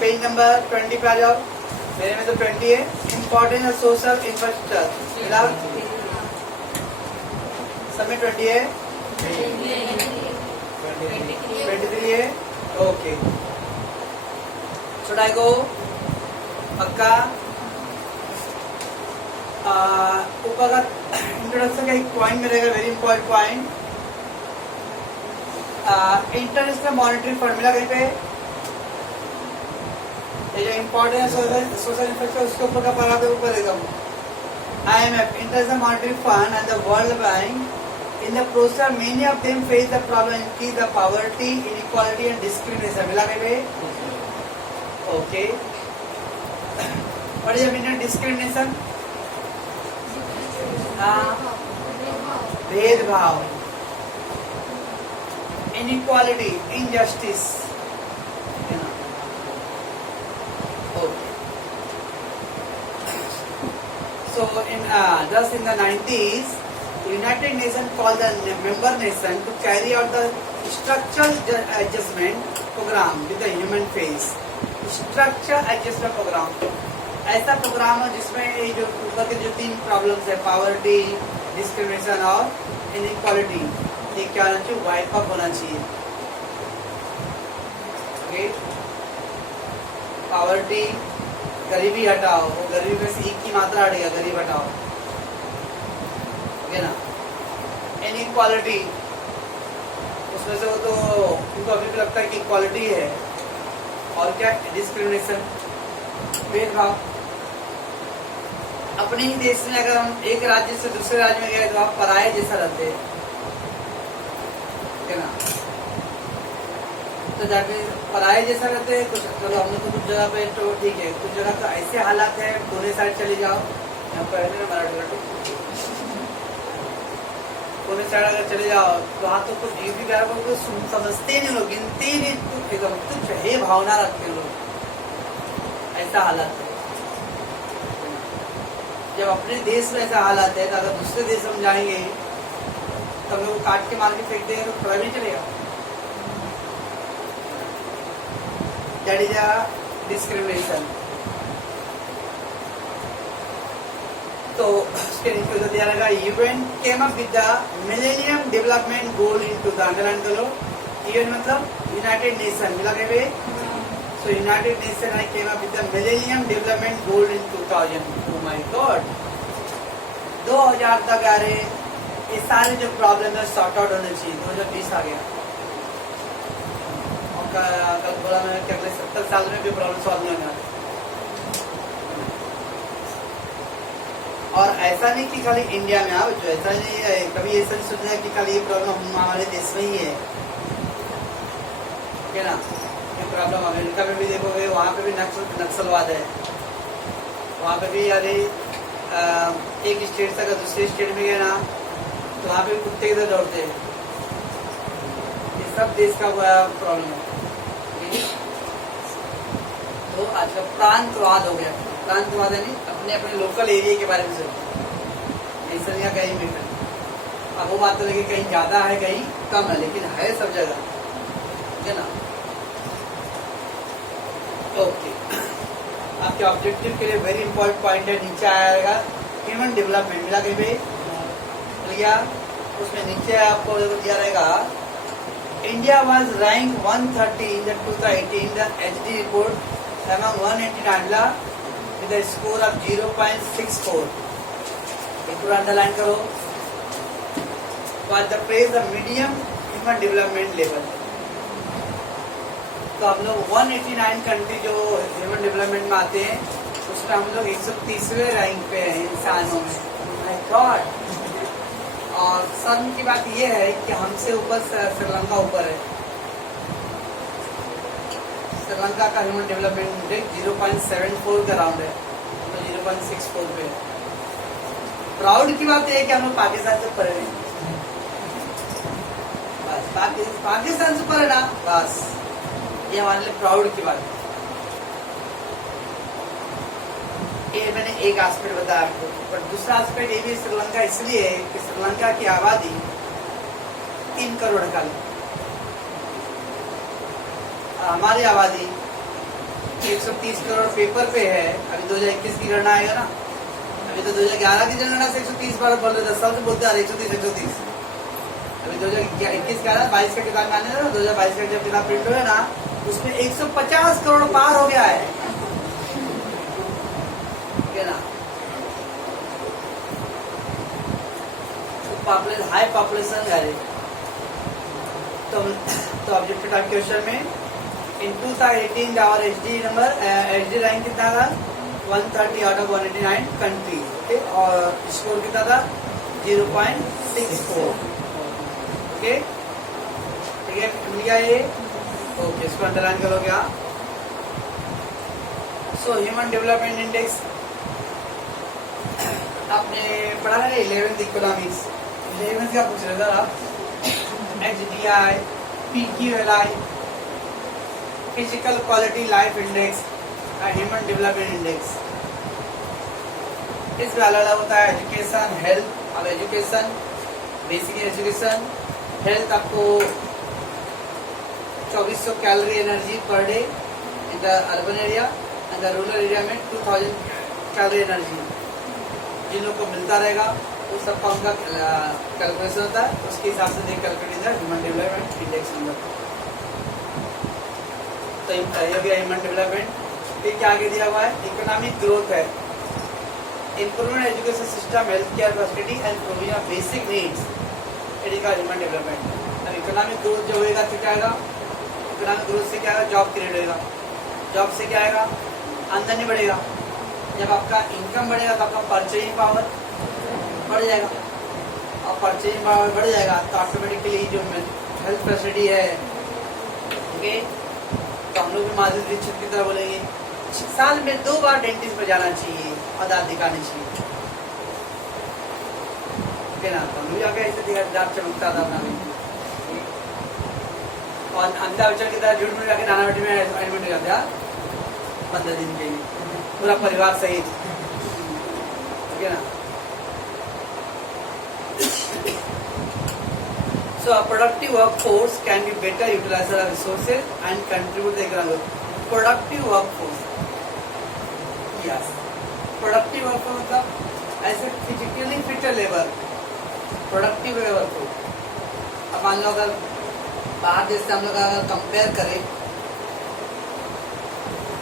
Page number 20 पे आ जाओ। मेरे में तो 20 है। Importance of social infrastructure submit 20 है, 23 है। ओके, शुड आई गो? पक्का? ऊपर का इंट्रोडक्शन का एक पॉइंट मिलेगा, very important point. International monetary formula कहीं पे ये जो इम्पोर्टेंट सोशल इंफ्रास्ट्रक्चर उसके ऊपर का पढ़ा पे ऊपर एकदम IMF, International Monetary Fund and the World Bank. In the process, many of them face the problem increase the poverty, inequality and discrimination. मिला कहीं पे? Okay. What is the meaning of discrimination? भेदभाव, inequality, injustice. Okay. So thus in the 90s, United Nations called the member nation to carry out the structural adjustment program with the human face. Structure adjustment program ऐसा programme है जिसमें ये जो ऊपर के जो 3 problems है, पावर्टी, डिस्क्रिमिनेशन और इनइक्वालिटी, ये क्या होना चाहिए? वाइप अप होना चाहिए। ओके, पावर्टी, गरीबी हटाओ, वो गरीबी में से 1 की मात्रा हटेगा, गरीब हटाओ, ओके ना। इनइक्वालिटी, उसमें से वो तो उनको अभी भी लगता है कि इक्वालिटी है। और क्या? डिस्क्रिमिनेशन, भेदभाव। अपने ही देश में अगर हम एक राज्य से दूसरे राज्य में गए तो आप पराये जैसा रहते हैं, ना। तो जाके पराये जैसा रहते हैं। कुछ चलो हम लोग तो कुछ जगह पे तो ठीक है, कुछ जगह तो ऐसे हालात है, पुणे साइड चले जाओ, यहाँ पर मराठी पुणे साइड अगर चले जाओ तो वहाँ तो कुछ जीव भी समझते नहीं लोग, गिनते ही नहीं, एकदम तुच्छ है भावना रखते हैं लोग, ऐसा हालत है। जब अपने देश में ऐसा हालत है तो अगर दूसरे देश में जाएंगे तो हम लोग काट के मार के फेंक देंगे तो पता नहीं चलेगा। That is a discrimination. तो उसके नीचे तो दिया लगा UN came up with the millennium development goal in 2000। Underline करो, यूएन मतलब यूनाइटेड नेशन, मिला के So United Nations I came up with the Millennium Development Goal in 2000. Oh my God! 2000 तक आ रहे, ये सारे जो प्रॉब्लम है सॉर्ट आउट होने चाहिए। 2020 आ गया और कल बोला मैंने कि अगले 70 साल में भी प्रॉब्लम सॉल्व नहीं होगा। और ऐसा नहीं कि खाली इंडिया में आओ, जो ऐसा नहीं है, कभी ऐसा नहीं सोचना कि खाली ये प्रॉब्लम हमारे देश में ही है, क्या ना। ये प्रॉब्लम अमेरिका में भी देखोगे, वहाँ पे भी नक्सलवाद है, वहाँ पे भी अरे एक स्टेट से अगर दूसरे स्टेट में गए ना तो वहाँ पे कुत्ते की तरह दौड़ते हैं। ये सब देश का प्रॉब्लम है। तो आजकल प्रांतवाद हो गया। प्रांतवाद यानी अपने अपने लोकल एरिया के बारे में सोचो, ऐसा नहीं कहीं भी। अब वो बात तो लगी कहीं ज्यादा है कहीं कम है, लेकिन है सब जगह, है ना। ओके, आपके ऑब्जेक्टिव के लिए वेरी इंपॉर्टेंट पॉइंट है, नीचे आएगा ह्यूमन डेवलपमेंट, मिला कहीं पे लिया। उसमें नीचे आपको दिया रहेगा India was rank 130 in the 2018 the HD report among 189 with a score of 0.64। ये पूरा अंडरलाइन करो। was the praise the medium human development level। तो हम लोग 189 कंट्री जो ह्यूमन डेवलपमेंट में आते हैं उसमें हम लोग 130वें रैंक पे हैं इंसानों में। My God! और शर्म की बात यह है कि हमसे ऊपर श्रीलंका ऊपर है। श्रीलंका का ह्यूमन डेवलपमेंट इंडेक्स 0.74 का राउंड है, तो 0.64 पे है। प्राउड की बात यह है कि हम लोग पाकिस्तान से ऊपर है। बस पाकिस्तान से ऊपर है ना, बस ये हमारे लिए प्राउड की बात है। ये मैंने एक एस्पेक्ट बताया आपको, पर दूसरा एस्पेक्ट ये भी श्रीलंका इसलिए है कि श्रीलंका की आबादी 3 करोड़ का, हमारी आबादी 130 करोड़ पेपर पे है। अभी 2021 की गणना आएगा ना, अभी तो 2011 की जनगणना से 130 बार बोल रहे, 10 साल से बोलते आ रहे 130। अभी 2021 का ना 22 का किताब आने ना, 2022 का जब किताब प्रिंट हुआ ना, उसमें 150 करोड़ पार हो गया है, ठीक है ना। हाई पॉपुलेशन है। तो ऑब्जेक्टिव टाइप क्वेश्चन में in 2018 our HD number HD rank कितना था 130 आउट ऑफ 189 कंट्रीज, ओके, और स्कोर कितना था 0.64, ओके, ठीक है, मिल गया ये, ओके, इसको अंडरलाइन करो क्या। सो ह्यूमन डेवलपमेंट इंडेक्स आपने पढ़ा है 11th इकोनॉमिक्स, 11th क्या पूछ रहे था आप, HDI, PQLI, physical quality life index, human development index. इसमें अलग अलग होता है एजुकेशन, हेल्थ। अब एजुकेशन, बेसिक एजुकेशन, हेल्थ आपको 2400 calorie energy per day in the urban area and the rural area में 2000 कैलोरी एनर्जी जिन लोग को मिलता रहेगा वो सबका उनका कैलकुलेशन होता है, उसके हिसाब से देख कैलकुलेट है ह्यूमन डेवलपमेंट इंडेक्स नंबर। तो ये भी ह्यूमन डेवलपमेंट। फिर क्या आगे दिया हुआ है, इकोनॉमिक ग्रोथ है, improvement education system, health care facility and provision of basic needs, एडिका ह्यूमन डेवलपमेंट। अब इकोनॉमिक ग्रोथ जो होगा तो क्या आएगा, इकोनॉमिक ग्रोथ से क्या आएगा, जॉब क्रिएट होगा, जॉब से क्या आएगा, आमदनी बढ़ेगा। जब आपका इनकम बढ़ेगा तो आपका परचेजिंग पावर बढ़ जाएगा, और परचेजिंग पावर बढ़ जाएगा तो ऑटोमेटिकली जो हेल्थ फैसिलिटी है, ओके, तो हम लोग भी माधुरी दीक्षित की तरह बोलेंगे साल में 2 बार डेंटिस्ट में जाना चाहिए और दांत दिखाने चाहिए, ठीक है ना। तो हम लोग आगे ऐसे दांत चमकता था अपना भी, और अमिताभ बच्चन की तरह झूठ में जाके नाना बेटी में एडमिट कर दिया 15 दिन के लिए, पूरा परिवार सहित, ठीक है ना। So a productive workforce can be better utilizer of resources and contribute to the economic growth. Productive workforce, yes. Productive workforce मतलब ऐसे physically fit labour, productive workforce। अब मान लो अगर बाहर देश से हम लोग अगर कंपेयर करें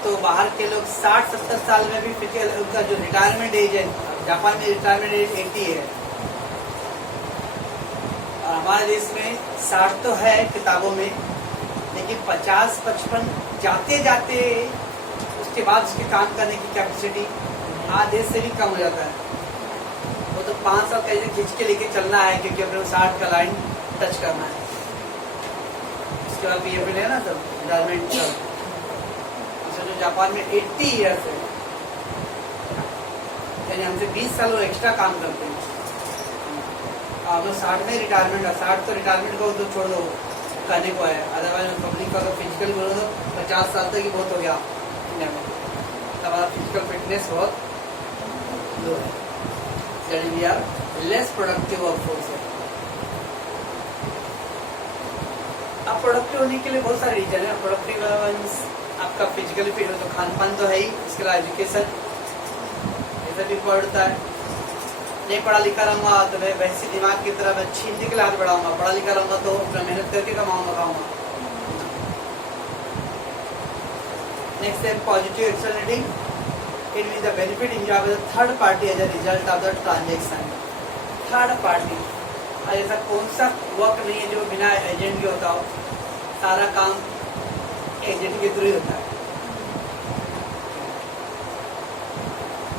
तो बाहर के लोग 60-70 साल में भी फिट, उनका जो रिटायरमेंट एज है, जापान में रिटायरमेंट एज 80 है, और हमारे देश में 60 तो है किताबों में, लेकिन 50-55 जाते जाते उसके बाद उसके काम करने की कैपेसिटी आधे से भी कम हो जाता है। वो तो 5 साल कैसे खींच के लेके चलना है, क्योंकि अपने 60 का लाइन टच करना है। उसके बाद PF मिलेगा ना तब रिटायरमेंट तब। जो जापान में 80 ईयर्स है, यानी हमसे 20 साल वो एक्स्ट्रा काम करते हैं। हम लोग 60 में रिटायरमेंट है, 60 तो रिटायरमेंट को तो छोड़ दो, करने को है, अदरवाइज पब्लिक का अगर फिजिकल बोलो तो 50 साल तक ही बहुत हो गया इंडिया में, हमारा फिजिकल फिटनेस बहुत लो है, we are less productive workforce है। अब प्रोडक्टिव होने के लिए बहुत सारे रीजन है। प्रोडक्टिव आपका फिजिकली फिट हो तो खान पान तो है ही, इसके अलावा एजुकेशन ये भी पढ़ता है। नहीं पढ़ा लिखा रहूँगा तो मैं वैसे दिमाग की तरह मैं छीनने के लिए हाथ बढ़ाऊंगा, पढ़ा लिखा रहूँगा तो अपना मेहनत करके कमाऊंगा खाऊंगा। नेक्स्ट है positive externality, it mean the benefit enjoy by the third party as a result of the transaction. Third party, ऐसा कौन सा वर्क नहीं है जो बिना एजेंट के होता हो, सारा काम एजेंट के थ्रू ही होता है।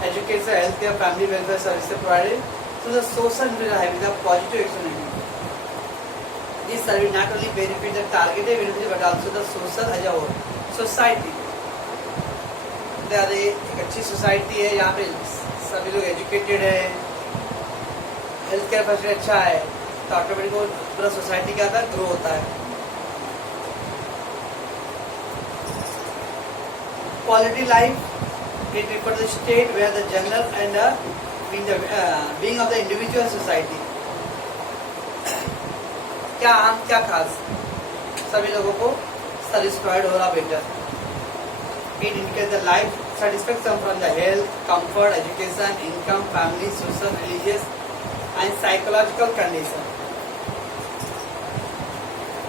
Education, healthcare, family welfare services provided to the social media with a positive externality. This service not only benefit the targeted beneficiary but also the social as a whole, society. एक अच्छी society है, यहाँ पे सभी लोग educated है, health care facility अच्छा है, तो ऑटोमेटिक पूरा सोसाइटी क्या होता है, ग्रो होता है। Quality life, it refers to the state where the general and being of the individual society, क्या आम क्या खास, सभी लोगों को सर्विस प्रोवाइड हो रहा better, It indicates the life satisfaction from the health, comfort, education, income, family, social, religious, and psychological condition.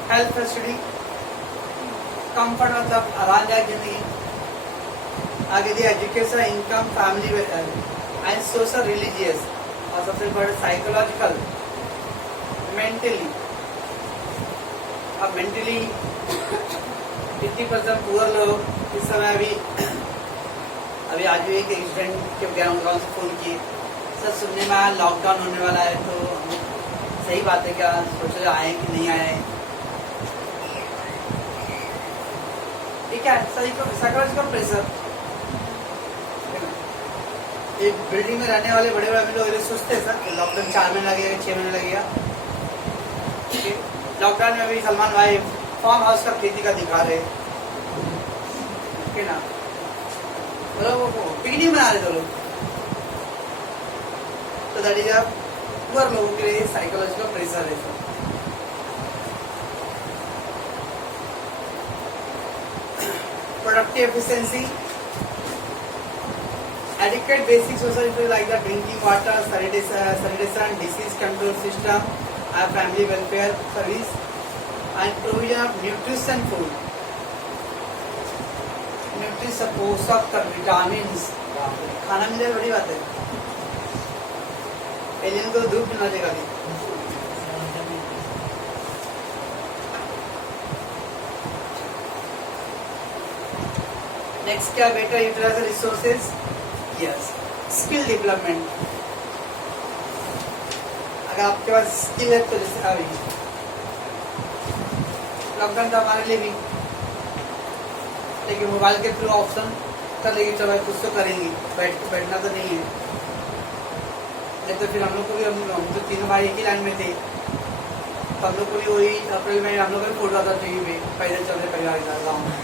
Health facility, comfort मतलब आरामदायक जिंदगी। आगे दिया education, income, family and social, religious, और सबसे बड़ा साइकोलॉजिकल, मेंटली। अब मेंटली 50% पुअर लोग इस समय अभी आज भी एक एक्सीडेंट के ग्राउंड से फोन किए, सर सुनने में आया लॉकडाउन होने वाला है, तो सही बात है क्या, सोच रहे आए कि नहीं आए। ठीक है, साइकोलॉजिकल प्रेशर। एक बिल्डिंग में रहने वाले बड़े बड़े लोग सोचते हैं सर लॉकडाउन 4 महीने लगेगा, 6 महीने लगेगा। लॉकडाउन में भी सलमान भाई फार्म हाउस का खेती का दिखा रहे, ना मतलब वो पिकनिक बना रहे थे लोग। तो दैट इज पुअर लोगों के लिए साइकोलॉजिकल प्रेशर है। Productive efficiency, adequate basic social issues like the drinking water, sanitation, disease control system, family welfare service, and provision of nutrition food. Nutrition, पोषक तत्व, विटामिन्स, खाना मिले बड़ी बात है। एलियन को धूप मिलना चाहिए। नेक्स्ट क्या, better utilise resources, yes, skill development. अगर आपके पास स्किल है तो जैसे अभी लॉकडाउन था हमारे लिए भी, लेकिन मोबाइल के थ्रू ऑप्शन कर लेंगे, चलो कुछ तो करेंगे, बैठना तो नहीं है। नहीं तो फिर हम लोग को भी, हम तो तीनों भाई एक ही लाइन में थे, तो हम लोग को भी वही अप्रैल में हम लोग को भी फोटो आता टीवी में, पैदल चल रहे परिवार के साथ गाँव में।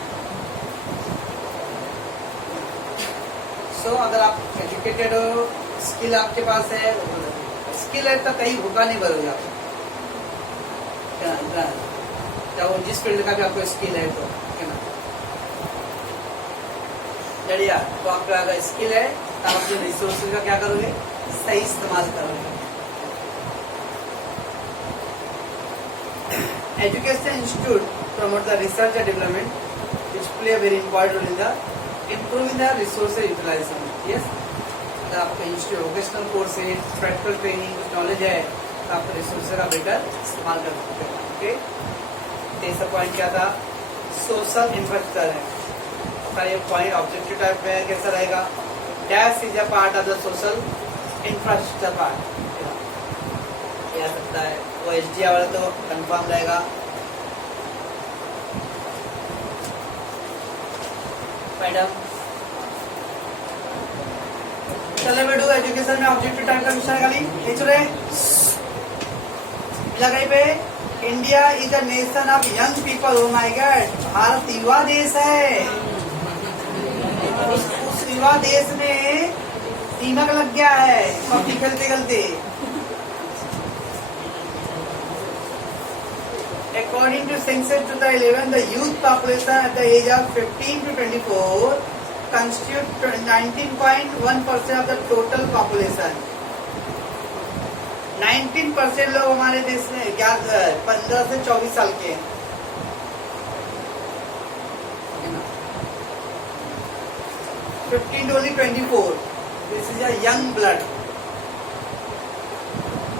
सो अगर आप एजुकेटेड हो, स्किल आपके पास है, स्किल है तो कहीं भूखा नहीं मरोगे आप, क्या वो जिस फील्ड का भी आपको स्किल है तो, है ना। बढ़िया, तो आपका अगर स्किल है तो आप अपने रिसोर्सेज का क्या करोगे, सही इस्तेमाल करोगे। Education institute promote the research and development which play a very important role in the improving the resources utilisation. Yes, अगर आपका इंस्टीट्यूट वोकेशनल कोर्स है, प्रैक्टिकल ट्रेनिंग, कुछ नॉलेज है, तो आप रिसोर्सेज का बेटर इस्तेमाल कर सकते हैं। ओके, तीसरा पॉइंट क्या था, सोशल इंफ्रास्ट्रक्चर है। आपका ये पॉइंट ऑब्जेक्टिव टाइप में कैसा रहेगा, dash is a part of the social infrastructure part, ये आ सकता है। वो एचडीआई वाला तो कंफर्म रहेगा। मैडम चले बेटू, एजुकेशन में ऑब्जेक्टिव टाइप का विषय खाली खींच रहे लगे पे। India is a nation of young people. Oh my God, Bharat युवा देश है। उस युवा देश में दीमक लग गया है पबजी खेलते खेलते। According to Census 2011, the youth population at the age of 15 to 24 constitute 19.1% of the total population. 19% लोग हमारे देश में 15 से 24 साल के हैं। 15 to only 24. This is a young blood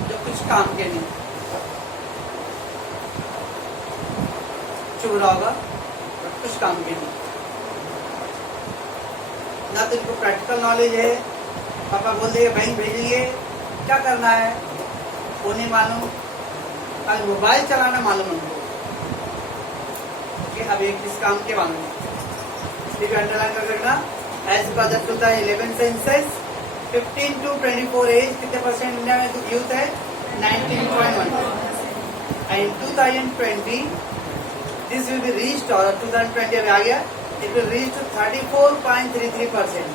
जो कुछ काम के नहीं, चुभ रहा होगा कुछ काम के नहीं, ना तो इनको प्रैक्टिकल नॉलेज है। पापा बोल देंगे बैंक भेजेंगे, क्या करना है वो नहीं मालूम, खाली मोबाइल चलाना मालूम उनको। ओके, अब एक किस काम के मालूम है, अंडरलाइन कर रखना। As per the 2011 census 15 to 24 age कितने परसेंट इंडिया में यूथ है, 19.1। And 2020 this will be reached, और 2020 अभी आ गया, इट विल रीच टू 34.33%।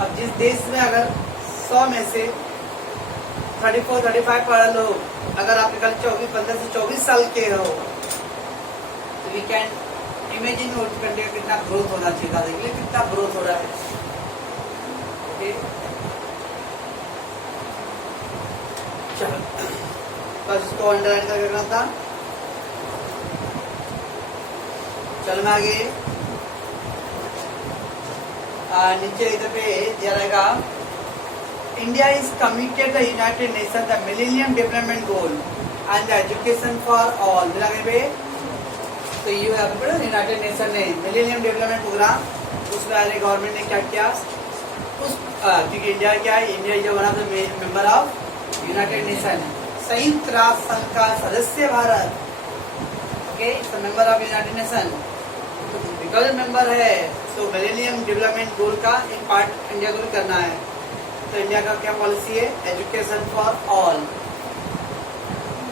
अब जिस देश में अगर 100 में से 34-35 पढ़े लोग अगर आपके कल 15 से 24 साल के हो, तो वी कैन इमेजिन उस कंट्री का कितना ग्रोथ होना चाहिए था, देख लीजिए कितना ग्रोथ हो रहा है। ओके, चलो बस इसको अंडरलाइन करके रखना था। चलो मैं आगे नीचे इधर पे दिया रहेगा, India is committed the United nation the millennium development goal and the education for all. मिला पे तो ये यूनाइटेड नेशन ने मिलेनियम डेवलपमेंट प्रोग्राम, उसमें आज गवर्नमेंट ने क्या किया, उस क्योंकि इंडिया क्या है, India is one of the member of United nation, संयुक्त राष्ट्र संघ का सदस्य Bharat. Okay, it's a member of United nation, because member है तो मिलेनियम डेवलपमेंट गोल का एक पार्ट इंडिया को भी करना है। तो इंडिया का क्या पॉलिसी है, education for all.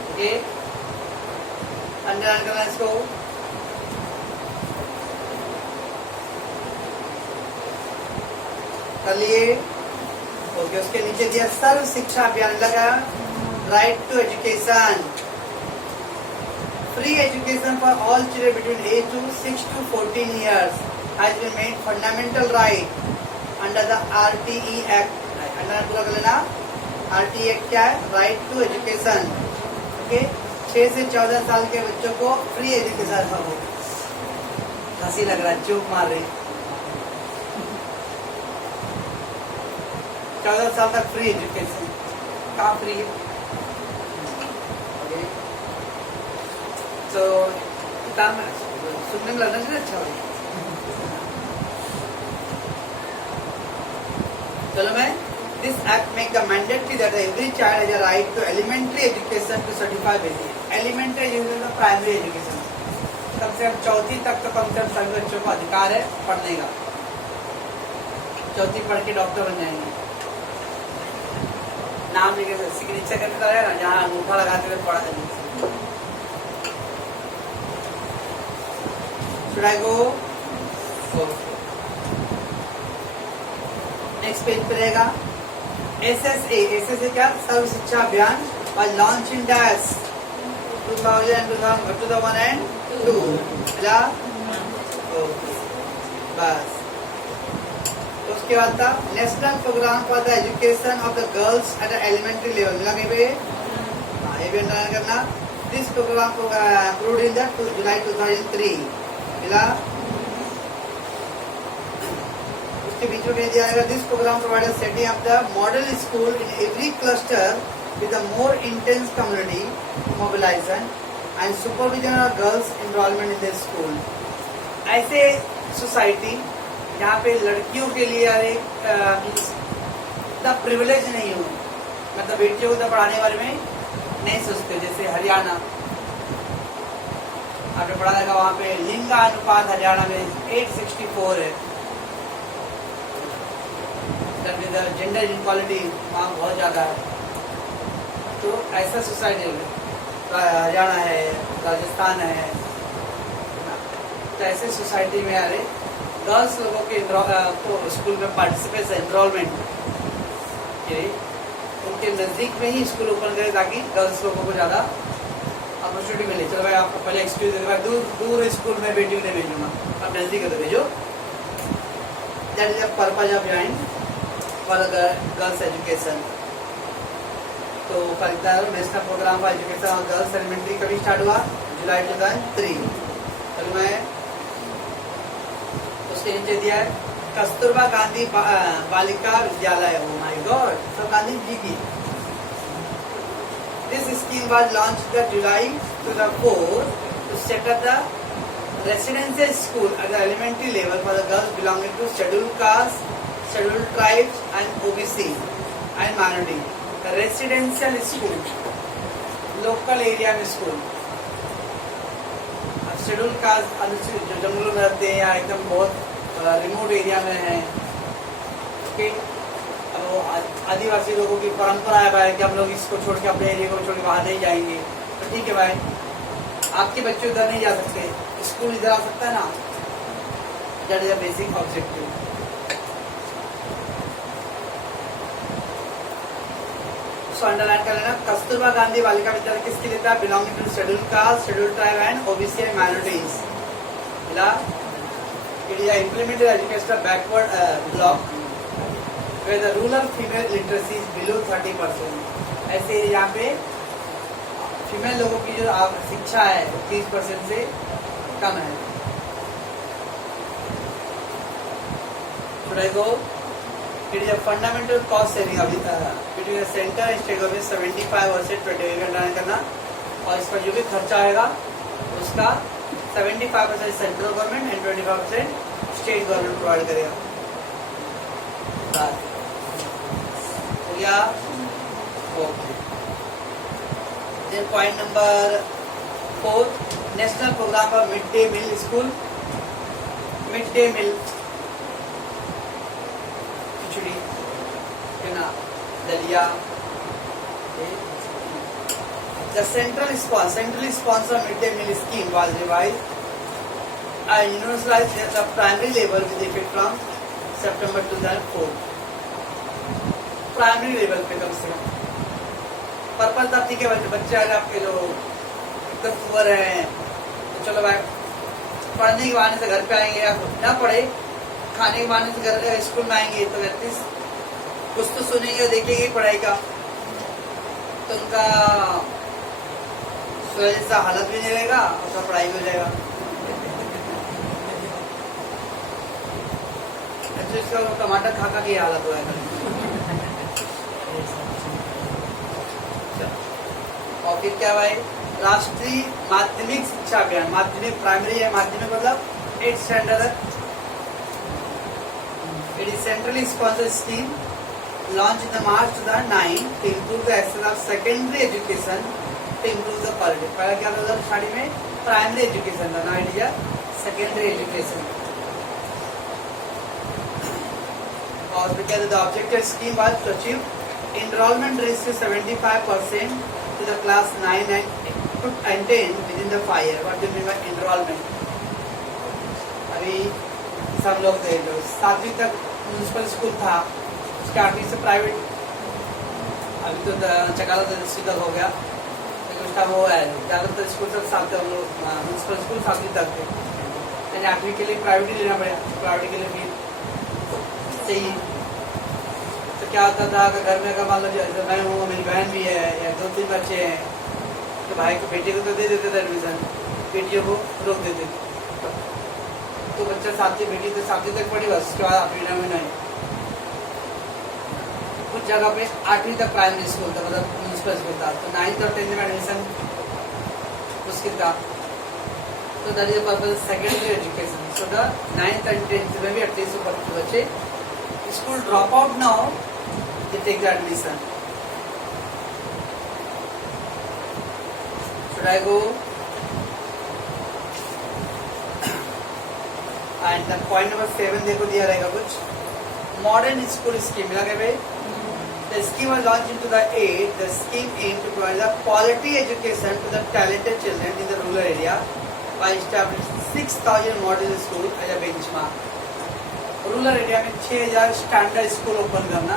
Okay, underline करना इसको। कर लिए। ओके, उसके नीचे दिया सर्व शिक्षा अभियान लगा, right to education, free education for all children between age two 6 to 14 years has been made fundamental right under the RTE Act। Under पूरा कर लेना, RTE Act क्या है, राइट टू एजुकेशन। ओके, 6 से 14 साल के बच्चों को फ्री एजुकेशन हो। हंसी लग रहा है, चूक मार रही, 14 साल तक फ्री एजुकेशन, कहाँ फ्री है। तो सुनने में लगना चाहिए अच्छा हो। चलो मैं, this act make the mandatory that every child has a right to elementary education to certify basic. Elementary education primary education, कम से कम चौथी तक तो कम से कम सभी बच्चों को अधिकार है पढ़ने का। चौथी पढ़ के डॉक्टर बन जाएंगे, नाम लिखे सिग्नेचर करता है ना, जहाँ अंगूठा लगाते हुए पढ़ा देंगे। Should I go? Next page पे रहेगा SSA क्या, सर्व शिक्षा अभियान was launched in DAS 2002 मिला। बस उसके बाद था national programme for the education of the girls at elementary level. मिला कहीं पे, हाँ ये भी अंडरलाइन करना। This programme approved in the July 2003 मिला। उसके बीच में दिया जाएगा, this programme provide setting up the model school in every cluster with a more intense community mobilisation and supervision of girls enrolment in the school. ऐसे society जहाँ पे लड़कियों के लिए इतना प्रिविलेज नहीं हो, मतलब बेटियों को पढ़ाने बारे में नहीं सोचते। जैसे हरियाणा आपने पढ़ा देखा, वहाँ पे लिंग अनुपात हरियाणा में 864 है, जेंडर इनक्वालिटी वहाँ बहुत ज़्यादा है। तो ऐसा सोसाइटी हरियाणा है, राजस्थान है, तो ऐसे सोसाइटी में अरे गर्ल्स लोगों के तो स्कूल में पार्टिसिपेशन एनरोलमेंट उनके नज़दीक में ही स्कूल ओपन करें ताकि गर्ल्स लोगों को ज़्यादा अपॉर्चुनिटी मिले। चलो भाई आपको पहले एक्सक्यूज देगा, दूर स्कूल में बेटियों को नहीं भेजूंगा, आप नज़दीक तो भेजो। That is the purpose of behind for girls education. तो national programme for education of girls elementary कभी स्टार्ट हुआ, जुलाई 2003। चलो मैं उसके नीचे दिया है कस्तूरबा गांधी बालिका विद्यालय। ओ माय गॉड, तो गांधी जी की this scheme was launched in July 2004 to set up the residential school at the elementary level for the girls belonging to scheduled caste, scheduled tribes and OBC and minority. Residential school, local area में school. Schedule caste जो जंगलों में रहते हैं या एकदम बहुत remote area में है, ओके। अब वो आदिवासी लोगों की परंपरा है भाई कि हम लोग इसको छोड़ के अपने एरिया को छोड़ के बाहर नहीं जाएंगे, तो ठीक है भाई, आपके बच्चे उधर नहीं जा सकते, स्कूल इधर आ सकता है ना। That is a basic objective. Underline कर लेना, कस्तूरबा गांधी बालिका विद्यालय किसके लिए था, belonging to scheduled caste, scheduled tribe and OBC and minorities. मिला। It is implemented educational backward block where the rural female literacy is below 30%. ऐसे यहाँ पे फीमेल लोगों की जो शिक्षा है 30% से कम है। Should I go? It is a fundamental cost sharing between the center and state government 75 versus 25% करना, और इसका जो भी खर्चा आएगा उसका 75% central government and 25% state government provide करेगा। हो गया? Okay. Then point number 4, national programme for mid day meal school. Mid day meal खिचड़ी है ना, दलिया। The centrally sponsored midday meal scheme was revised and universalized at the primary level with effect from September 2004. Primary level पे कम से कम purple था, ठीक है बच्चे अगर आपके जो एकदम पुअर हैं तो चलो भाई पढ़ने के बहाने से घर पे आएंगे, या ना पढ़े खाने के बहाने से घर स्कूल में आएंगे तो एटलीस्ट कुछ तो सुनेंगे देखेंगे पढ़ाई का, तो उनका जैसा हालत भी नहीं रहेगा और पढ़ाई भी हो जाएगा। इसका टमाटर खा की हालत हुआ है। और फिर क्या भाई, राष्ट्रीय माध्यमिक शिक्षा अभियान। माध्यमिक प्राइमरी है, माध्यमिक मतलब 8th standard. It is centrally sponsored scheme launch in the March 2009 to improve the access of secondary education to improve the quality। पहला क्या था साड़ी में प्राइमरी एजुकेशन था, ना इंडिया सेकेंडरी एजुकेशन। और फिर क्या था, objective scheme was to achieve enrollment ratio 75% to the class 9 and 10 within the 5 year। What do you mean by enrollment? अभी सब लोग थे जो 7वीं तक म्यूनिसिपल स्कूल था, उसके 8वीं से प्राइवेट, अभी तो चकाला तक हो गया, उसका वो है ज़्यादातर स्कूल तक 7 हम लोग म्यूनिसिपल स्कूल 7वीं तक थे, यानी 8वीं के लिए प्राइवेट ही लेना पड़ेगा। प्राइवेट के लिए भी सही। तो क्या होता था कि घर में अगर मान लो मैं हूँ, मेरी बहन भी है या 2-3 बच्चे हैं, तो भाई को बेटे को तो दे देते थे एडमिशन, बेटियों को रोक देते थे। तो बच्चा 7वीं बेटी तो 7वीं तक पढ़ी, बस उसके बाद 8वीं में नहीं। कुछ जगह पे 8वीं तक प्राइमरी स्कूल था, मतलब म्यूनिसिपल स्कूल था, तो 9th और 10th में एडमिशन मुश्किल था। तो that is the purpose secondary education. So the 9th and 10th में भी एटलीस्ट बच्चे स्कूल ड्रॉप आउट ना हो, they take the admission। Should I go? And then point number 7 देखो दिया रहेगा कुछ मॉडर्न स्कूल स्कीम। मिला क्या भाई? The scheme was launched into the 8th. The scheme aimed to provide the quality education to the talented children in the rural area by establishing 6,000 model school as a benchmark। Rural area में 6,000 standard school open करना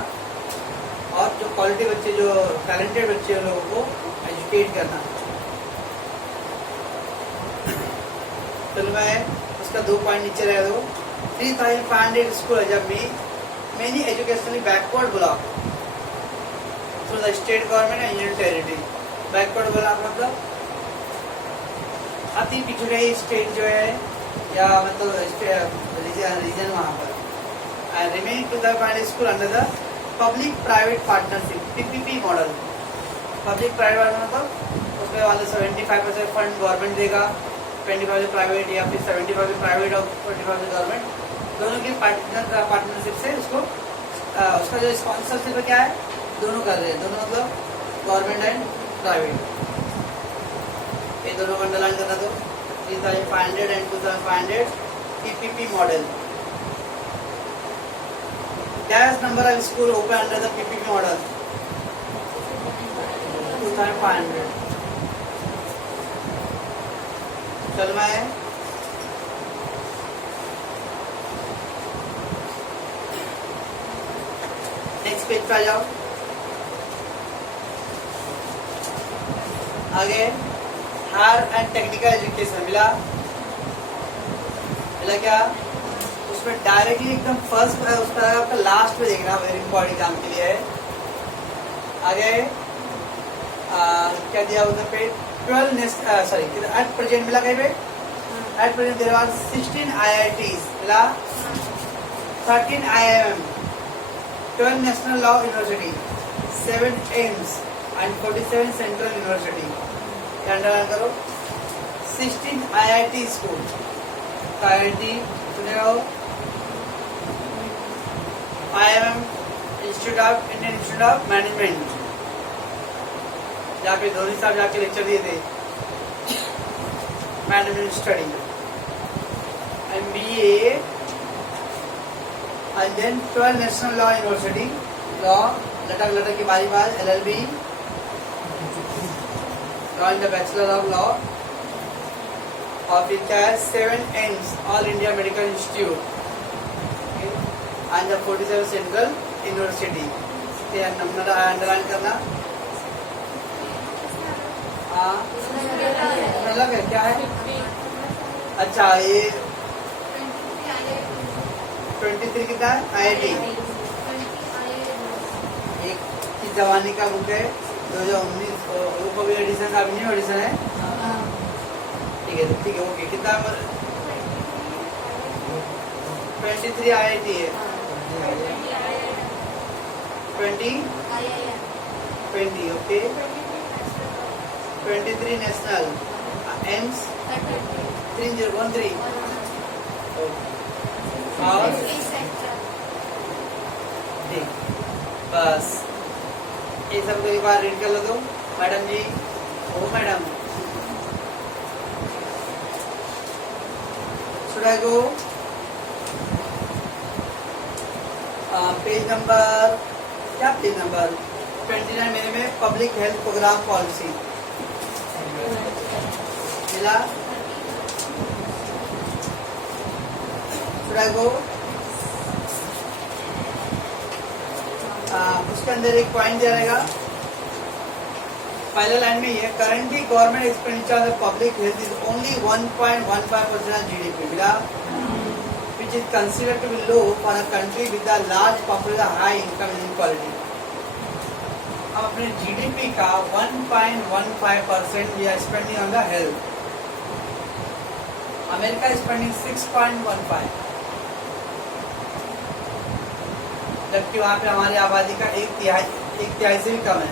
और जो quality बच्चे, जो talented बच्चे लोगों को educate करना। चलो मैं उसका 2 पॉइंट नीचे रह दो। 3,500 स्कूल जब भी many educationally backward block through the state government and union territory. Backward block मतलब अति पिछड़े स्टेट जो है या मतलब रीजन वहाँ पर। And remaining 2,500 school under the public private partnership PPP model. Public private मतलब उसमें वाले 75% फंड गवर्नमेंट देगा, 25% प्राइवेट, या फिर 75% प्राइवेट और 25% गवर्नमेंट, दोनों की पार्टनरशिप से उसको उसका जो स्पॉन्सरशिप क्या है, दोनों कर रहे हैं, दोनों मतलब गवर्नमेंट एंड प्राइवेट। ये दोनों को अंडरलाइन करना। तो 3,500 and 2,500 PPP model. Dash number of school open under the PPP model 2,500। चल मैं नेक्स्ट पेज पे आ जाओ। आगे हायर एंड टेक्निकल एजुकेशन। मिला मिला क्या? उसमें डायरेक्टली एकदम फर्स्ट उसका आपका लास्ट में देखना, वेरी इंपॉर्टेंट काम के लिए है। आगे क्या दिया उधर पे? 12 सॉरी एट प्रेजेंट मिला कहीं पे? At present there are 16 IITs मिला, 13 IIM, 12 national law university, 7 AIIMS and 47 central university. Underline करो। 16 IIT स्कूल, IIT सुने हो? IIM institute of Indian institute of management, जहाँ पे धोनी साहब जाके लेक्चर दिए थे, management study, MBA, and then 12 national law university, law लटक लटक की बारी बार LLB, law in the bachelor of law, और फिर क्या है? 7 AIIMS, all India medical institute, and the 47 central university. Underline करना। अलग है क्या है? अच्छा ये 23 कितना है? IIT एक की जवानी का बुक है 2019, वो भी एडिशन का, न्यू एडिशन है। ठीक है ओके। कितना 23 IIT है, 20 ओके, 23 नेशनल एम्स 3013 और ठीक, बस ये सब को एक बार रीड कर लो तो। मैडम जी, ओ madam, should I go? Page number क्या? पेज नंबर 29 मेरे में पब्लिक हेल्थ प्रोग्राम पॉलिसी मिला। Should I go? उसके अंदर एक पॉइंट दिया रहेगा, पहले लाइन में ये, currently government expenditure of public health is only 1.15% of GDP मिला, which is considered to be low for a country with a large population, high income inequality। हम अपने GDP का 1.15% we are spending on the health। America spending 6.15, जबकि वहाँ पे हमारी आबादी का एक तिहाई से भी कम है।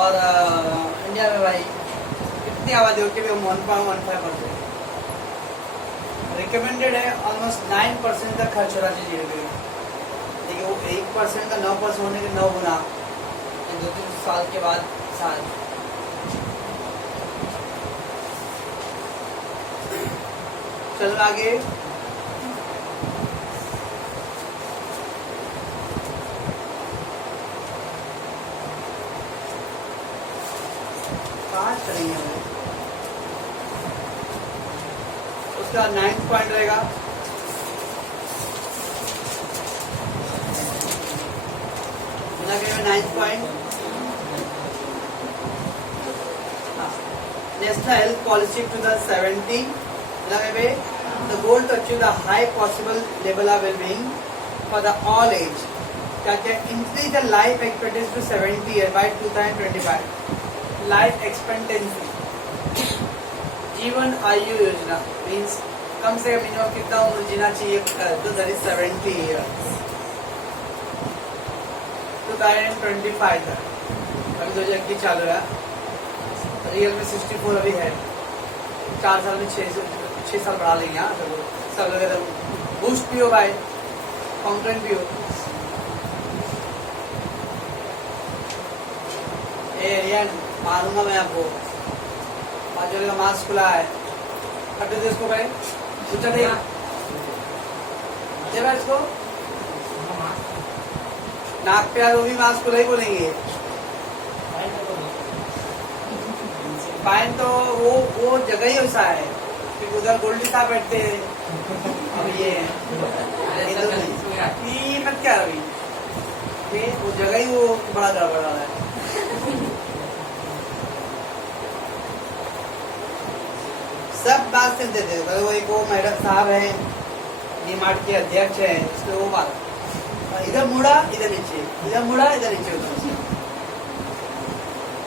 और इंडिया में भाई कितनी आबादी होती है? 1.15%। रिकमेंडेड है ऑलमोस्ट 9% तक खर्च होना चाहिए GDP। देखिए वो 1% का 9% होने के 9 गुना 2-3 साल के बाद साल। चलो आगे। कहाँ चलेंगे हम? उसका 9th पॉइंट रहेगा, लगे 9th point, national health policy 2017 लगे the goal to achieve the high possible level of well-being for the all age, क्या increase the life expectancy to 70 years by 2025। Life expectancy, जीवन आयु योजना मीन्स कम से कम minimum कितना उम्र जीना चाहिए? तो दैट इज 70 ईयर्स 2025 तक। अभी 2021 चालू है, रियल में 64 अभी है, 4 साल में 6 साल बढ़ा लेंगे। यहाँ सब लोग बूस्ट पियो भाई, कॉन्फ्रेंट पियो। रियन मारूंगा मैं आपको, आज का मास्क खुला है, हटे दे इसको भाई, पूछा नहीं भाई इसको नाक पे यार, वो भी मास्क खुला ही बोलेंगे। पाइन तो वो जगह ही वैसा है, फिर उधर गोल्डी साहब बैठते हैं, अब ये मत क्या अभी वो जगह ही वो बड़ा गड़बड़ा है। सब बात सुनते थे। तो वो एक वो मैडम साहब है, डीमार्ट के अध्यक्ष है, इसलिए वो बात इधर मुड़ा इधर नीचे, इधर मुड़ा इधर नीचे होता,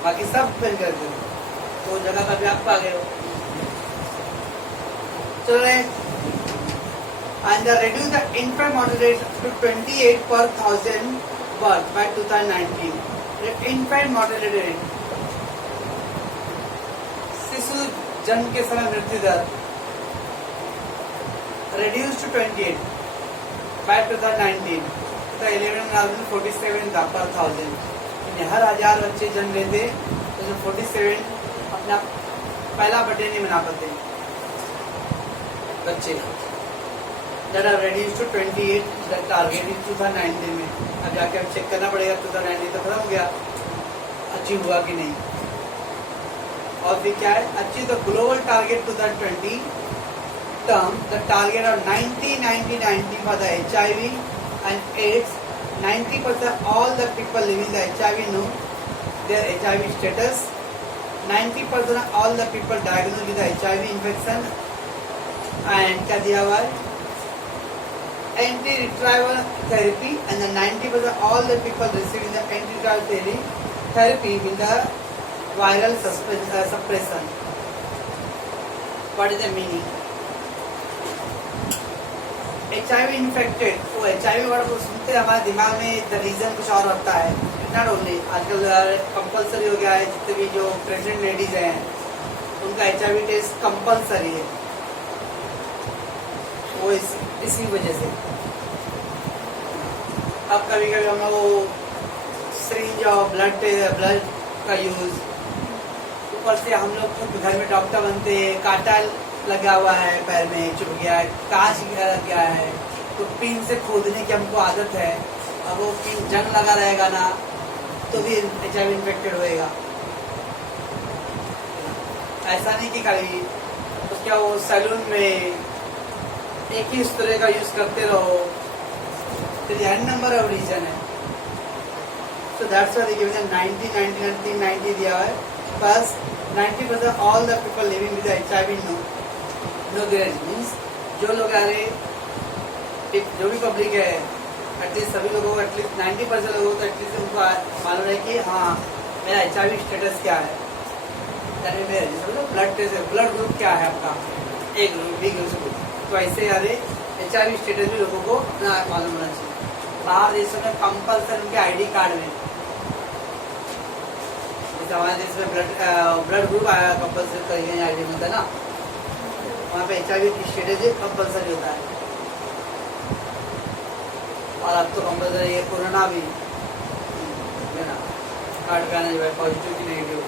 बाकी सब पेन करते थे। तो जगह का भी आप पा गए हो। चलो रहे and reduce the infant mortality rate to 28 per 1000 birth by 2019. The infant mortality rate, शिशु जन्म के समय मृत्यु दर reduced to 28 by 2019. 1147 था per 1000. हर 1000 बच्चे जन्म लेते तो 47 अपना पहला बर्थडे नहीं मना पाते बच्चे। That are reduced to 28, that target in 2019 में। अब जाके अब चेक करना पड़ेगा 2019 तो खत्म हो गया, अचीव हुआ कि नहीं। और फिर क्या है, achieve the global target 2020 term, the target of 90 for the HIV and AIDS. 90% all the people living the HIV know their HIV status. 90% all the people diagnosed with the HIV infection and क्या दिया हुआ है, antiretroviral therapy, and the 90% all the people receiving the antiretroviral therapy with the viral suppression. What is the meaning? HIV infected, वो HIV word को सुनते हमारे दिमाग में द रीजन कुछ और होता है। नॉट ओनली, आजकल कंपलसरी हो गया है, जितने भी जो प्रेग्नेंट लेडीज हैं उनका HIV टेस्ट कंपलसरी है, वो इसी वजह से। अब कभी कभी हम लोग सिरिंज और ब्लड का यूज, ऊपर से हम लोग खुद घर में डॉक्टर बनते, कांटा लगा हुआ है पैर में, चुभ गया है, कांच लग गया है, तो पिन से खोदने की हमको आदत है। अब वो पिन जंग लगा रहेगा ना तो भी HIV इन्फेक्टेड होएगा। ऐसा नहीं कि खाली तो क्या वो सैलून में एक ही इस तरह का यूज करते रहो, तो ये नंबर ऑफ रीजन है। So that's why they give them 90, 90, 90, 90 दिया है। Plus 90% all the people living with HIV no guarantee, means जो लोग आ रहे, जो भी पब्लिक है, एटलीस्ट सभी लोगों को, एटलीस्ट 90% लोगों को तो एटलीस्ट उनको मालूम है कि हाँ मेरा HIV स्टेटस क्या है, यानी मेरे ब्लड टेस्ट, ब्लड ग्रुप क्या है आपका, A ग्रुप, B ग्रुप। तो ऐसे यारे HIV स्टेटस भी लोगों को अपना मालूम होना चाहिए। बाहर देशों में कंपल्सरी उनके ID कार्ड में, जैसे हमारे देश में ब्लड ग्रुप आया कंपल्सरी करेंगे ID में होता है ना, वहाँ पे HIV की स्टेटस कंपल्सरी होता है। और अब तो कंपल्सरी है कोरोना भी है ना, कार्ड पे आना चाहिए पॉजिटिव की negative.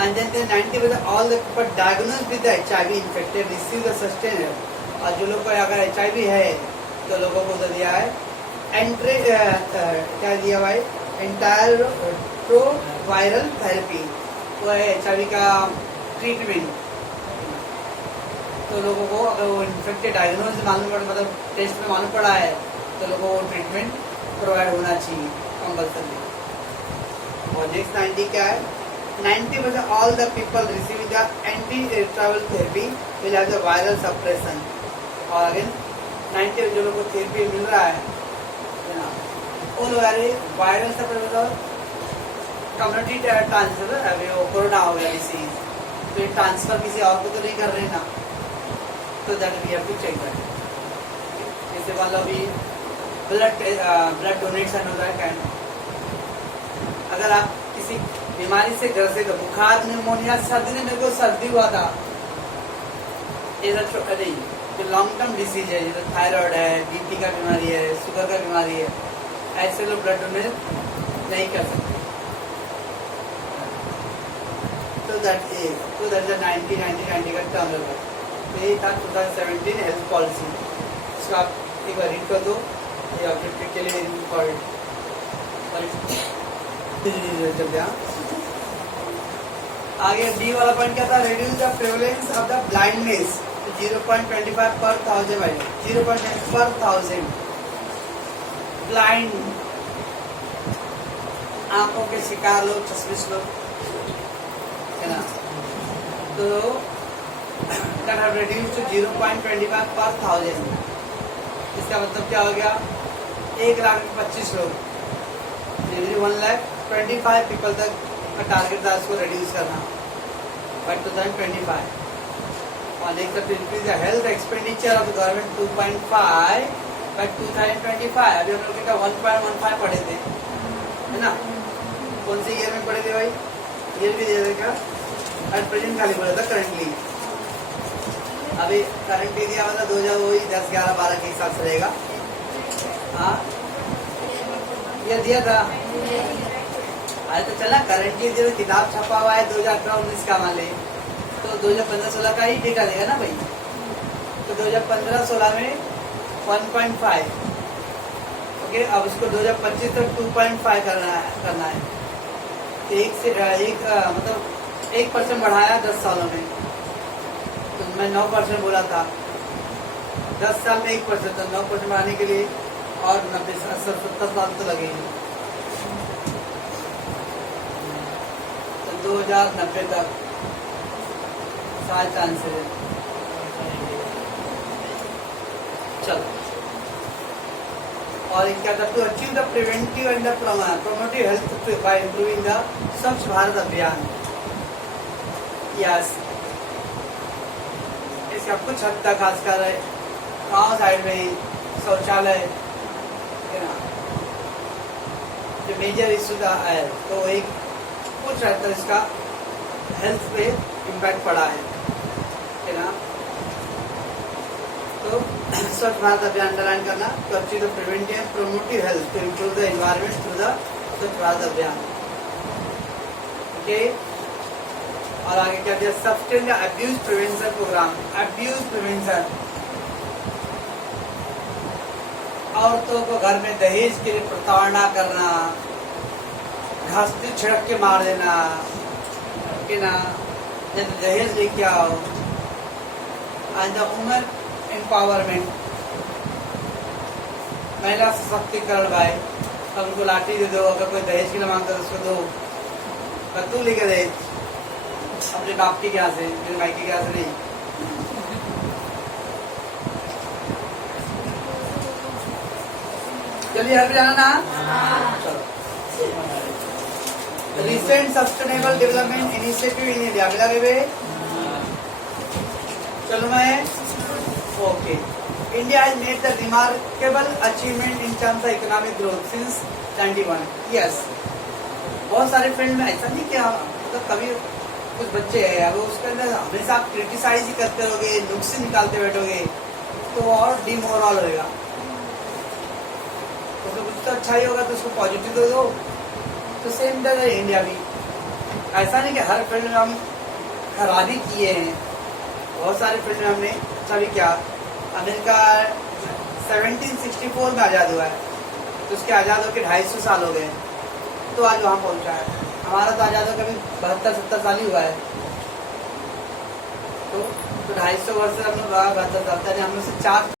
And then the 90% all the people diagnosed with the HIV infected receive the sustained help। और जो लोग को अगर HIV है तो लोगों को तो दिया है क्या दिया हुआ है, एंटायर वायरल थेरेपी, वो है HIV का ट्रीटमेंट। तो लोगों को अगर वो इन्फेक्टेड डायग्नोज मालूम पड़ा, मतलब टेस्ट में मालूम पड़ा है, तो लोगों को ट्रीटमेंट प्रोवाइड होना चाहिए कंपल्सरी। और नेक्स्ट 90 क्या है, 90% all the people receiving the antiretroviral therapy will have the viral suppression। और अगेन 90 जो लोगों को थेरेपी मिल रहा है ना, वो लोग वायरल सप्रेशन, कम्युनिटी ट्रांसफर, अभी वो कोरोना हो गया डिसीज, तो ये ट्रांसफर किसी और को तो नहीं कर रहे ना, तो that we have to check that. जैसे मान लो अभी ब्लड डोनेशन हो रहा है कैंप, अगर आप किसी बीमारी से घर से बुखार, निमोनिया, सर्दी में, मेरे को सर्दी हुआ था, नहीं जो लॉन्ग टर्म डिसीज है, जैसे थायराइड है, बीपी का बीमारी है, शुगर का बीमारी है, ऐसे लोग ब्लड डोनेट नहीं कर सकते। तो दैट इज 90 का टर्म लगा। तो ये था 2017 हेल्थ पॉलिसी, इसको आप एक बार रीड कर दो, ये ऑब्जेक्टिव के लिए इम्पोर्टेंट। आगे डी वाला पॉइंट क्या था, reduce the prevalence of the blindness 0.25 पर 1000, 0.25 पर 1000 ब्लाइंड, आंखों के शिकार लोग, चश्मिश लोग है ना, तो that have reduced to 0.25 per 1000. इसका मतलब क्या हो गया? 1,25,000 लोग, 1,25,000 पीपल तक का टारगेट था इसको रिड्यूस करना by 2025. और एक तरफ increase the health expenditure of the government 2.5 by 2025. अभी हम लोग क्या 1.15 पढ़े थे, है ना? कौन से ईयर में पढ़े थे भाई? ईयर भी दे देगा, एट प्रेजेंट खाली बोला था करंटली. अभी करंटली दिया हुआ था 2000, वही 10, 11, 12 के हिसाब से रहेगा. हाँ, ये दिया था. अरे तो चला करंटली दिया, किताब छपा हुआ है 2018-19 का मान ले, तो 2015-16 का ही डेटा देगा ना भाई. तो 2015-16 में 1.5, ओके. अब उसको 2025 तक 2.5 करना है. तो मतलब 1% बढ़ाया 10 सालों में. तो मैं 9% बोला था, 10 साल में 1%, तो 9% बढ़ाने के लिए और 90-70 साल तो लगेंगे. तो 2090 तक साल चांसेस है. चलो, और क्या था? To achieve the preventive and the promotive health by improving the Swachh Bharat अभियान. यस, इसका कुछ हद तक खासकर गाँव साइड में शौचालय जो मेजर इशू है, तो एक कुछ हद तक इसका हेल्थ पे इम्पैक्ट पड़ा है ना. तो स्वच्छ भारत अभियान अंडरलाइन करना, to achieve the preventive and promotive health to improve the environment through the Swachh Bharat Abhiyan. Okay, और आगे क्या दिया? Substance abuse prevention programme. Abuse prevention, औरतों को घर में दहेज के लिए प्रताड़ना करना, घासती छिड़क के मार देना कि ना, दहेज लेके आओ. एंड द वुमेन एम्पावरमेंट, महिला सशक्तिकरण भाई. अब उनको लाठी दे दो, अगर कोई दहेज के लिए मांगता है तो उसको दो, तू लेके दहेज अपने बाप की क्या से, मेरे भाई की क्या से नहीं. चलिए हर जाना ना. चलो, recent sustainable development initiative in India मिला वे. चलो मैं, okay. India has made the remarkable achievement in terms of economic growth since 91. Yes, बहुत सारे फील्ड में ऐसा नहीं क्या, मतलब कभी कुछ बच्चे हैं, अब उसके अंदर हमेशा आप क्रिटिसाइज ही करते रहोगे, नुक्स निकालते बैठोगे, तो और डिमोरल होगा. तो कुछ तो अच्छा ही होगा, तो उसको पॉजिटिव दे दो. तो सेम डर है इंडिया भी. ऐसा नहीं कि हर फील्ड में हम खराबी किए हैं, बहुत सारे फील्ड में हमने अच्छा भी किया. अमेरिका 1764 में आज़ाद हुआ है, तो उसके आज़ाद होकर 250 साल हो गए, तो आज वहाँ पहुँचा है. हमारा तो आज़ाद होकर अभी 72-70 साल ही हुआ है. तो 250 वर्ष से हम लोग 72 साल, हम लोग से 4